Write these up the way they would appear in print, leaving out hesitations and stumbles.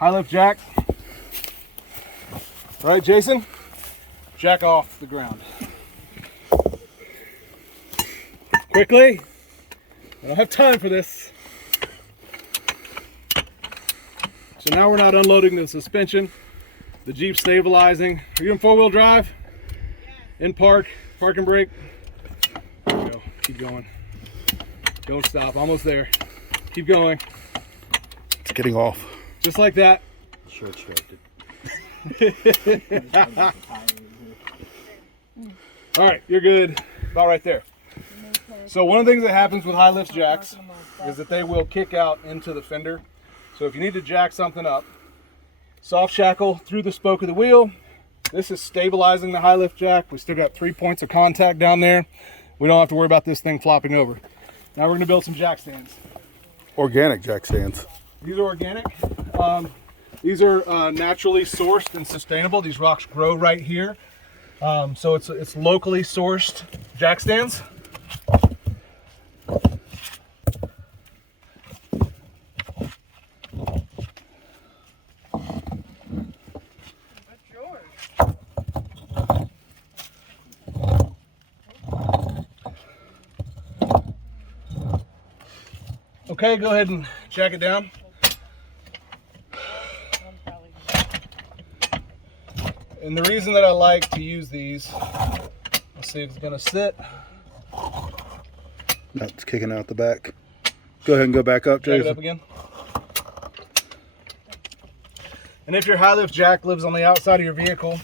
high lift jack. All right, Jason, jack off the ground. Quickly, I don't have time for this. So now we're not unloading the suspension. The Jeep's stabilizing. Are you in 4-wheel drive? Yeah. In park, park and brake. There you go, keep going. Don't stop, almost there. Keep going. It's getting off. Just like that. Sure, it's All right, you're good. About right there. So one of the things that happens with high lift jacks is that they will kick out into the fender. So if you need to jack something up, soft shackle through the spoke of the wheel. This is stabilizing the high lift jack. We still got 3 points of contact down there. We don't have to worry about this thing flopping over. Now we're gonna build some jack stands. Organic jack stands. These are organic. These are naturally sourced and sustainable. These rocks grow right here. So it's locally sourced jack stands. Okay, go ahead and jack it down. And the reason that I like to use these, let's see if it's gonna sit. No, it's kicking out the back. Go ahead and go back up, Jason. Jack it up again. And if your high lift jack lives on the outside of your vehicle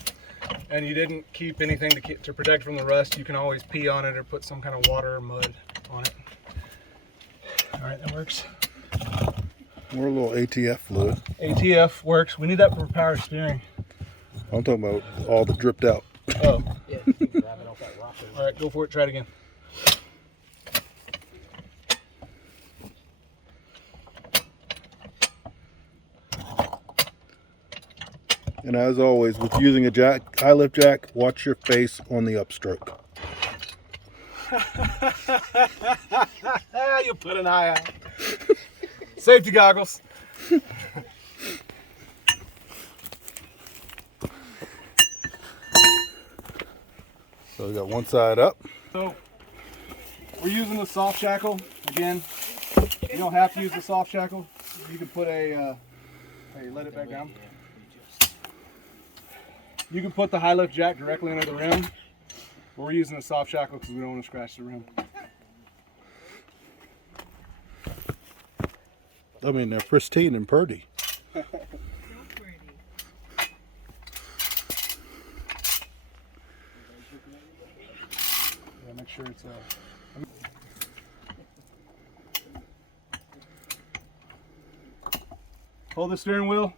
and you didn't keep anything to protect from the rust, you can always pee on it or put some kind of water or mud on it. All right, that works. Or a little ATF fluid. ATF works. We need that for power steering. I'm talking about all the dripped out. Oh. Yeah, all right, go for it. Try it again. And as always, with using a jack, high lift jack, watch your face on the upstroke. You put an eye out. Safety goggles. So we got one side up. So we're using the soft shackle. Again, you don't have to use the soft shackle. You can put a, hey, let it back down. You can put the high lift jack directly under the rim. But we're using the soft shackle because we don't want to scratch the rim. I mean, they're pristine and pretty. Yeah, make sure it's hold the steering wheel.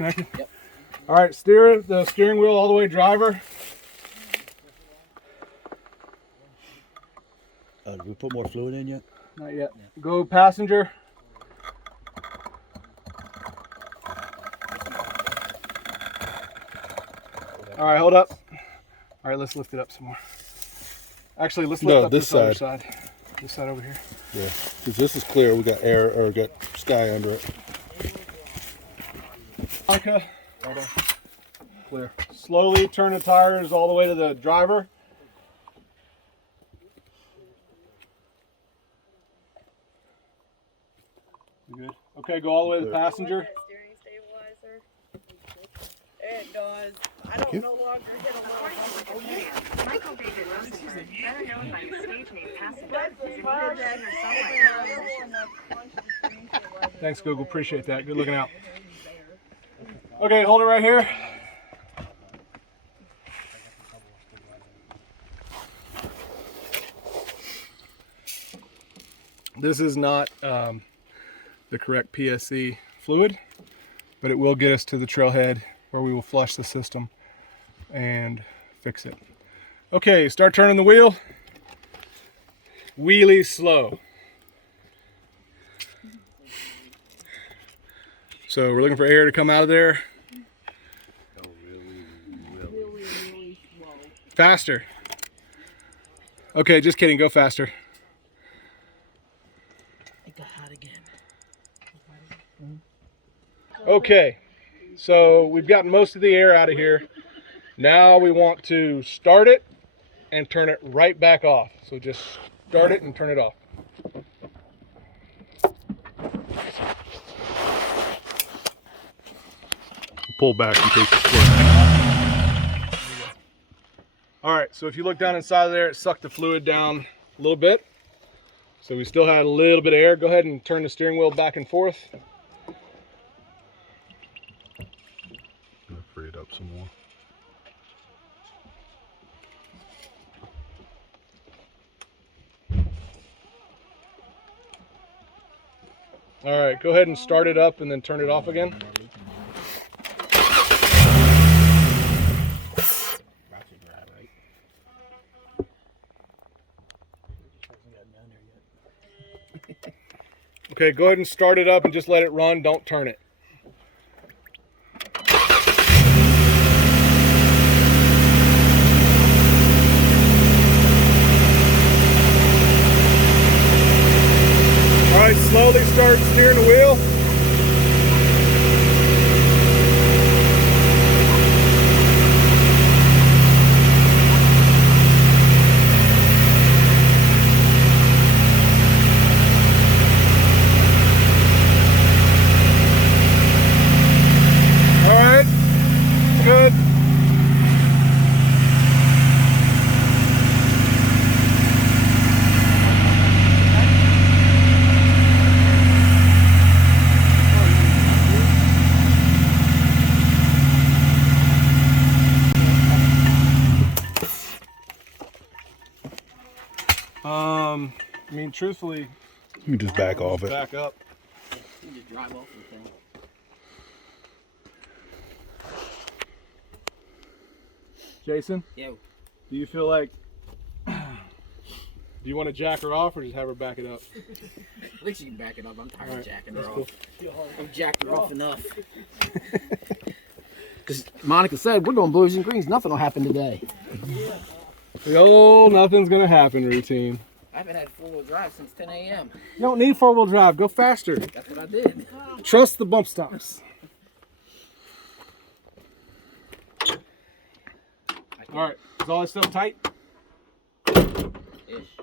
Connected? Yep. All right, steer the steering wheel all the way driver. Did we put more fluid in yet? Not yet. Yeah. Go passenger. All right, hold up. All right, let's lift it up some more. Actually, let's lift up this other side. This side over here. Yeah, because this is clear. We got air or got sky under it. Monica, Auto. Clear. Slowly turn the tires all the way to the driver. You good? Okay, go all the way to the passenger. Steering stabilizer. It does. I don't no longer hit a little Michael David Rosenberg, better known by his stage name Passenger, is an English singer-songwriter. Thanks, Google. Appreciate that. Good looking out. Okay, hold it right here. This is not the correct PSC fluid, but it will get us to the trailhead where we will flush the system and fix it. Okay, start turning the wheel. Wheelie slow. So we're looking for air to come out of there. really slow. Faster. Okay, just kidding, go faster. It got hot again. Okay, so we've gotten most of the air out of here. Now we want to start it and turn it right back off. So just start it and turn it off. Pull back in case it's squirting. All right, so if you look down inside of there, it sucked the fluid down a little bit. So we still had a little bit of air. Go ahead and turn the steering wheel back and forth. I'm gonna free it up some more. All right, go ahead and start it up and then turn it off again. Okay, go ahead and start it up and just let it run. Don't turn it. All right, slowly start steering the wheel. Good. I mean, truthfully, You can just back off it. back up. You just drive off the thing. Jason, Yo. do you feel like, do you want to jack her off or just have her back it up? At least you can back it up. I'm tired of jacking her That's off. cool. I've jacked her off enough. Because Monica said, we're going blues and greens. Nothing will happen today. The old nothing's going to happen routine. I haven't had four-wheel drive since 10 a.m. You don't need four-wheel drive. Go faster. That's what I did. Trust the bump stops. All right. Is all this stuff tight? Ish.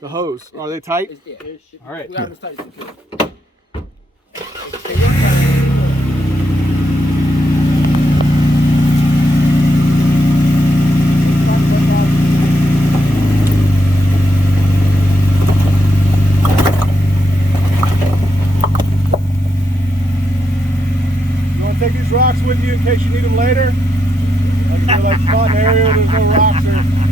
The hose. Are they tight? Yeah. All right. We got them as tight as we can. You want to take these rocks with you in case you need them later? Like, if you're like spot an area where there's no rocks or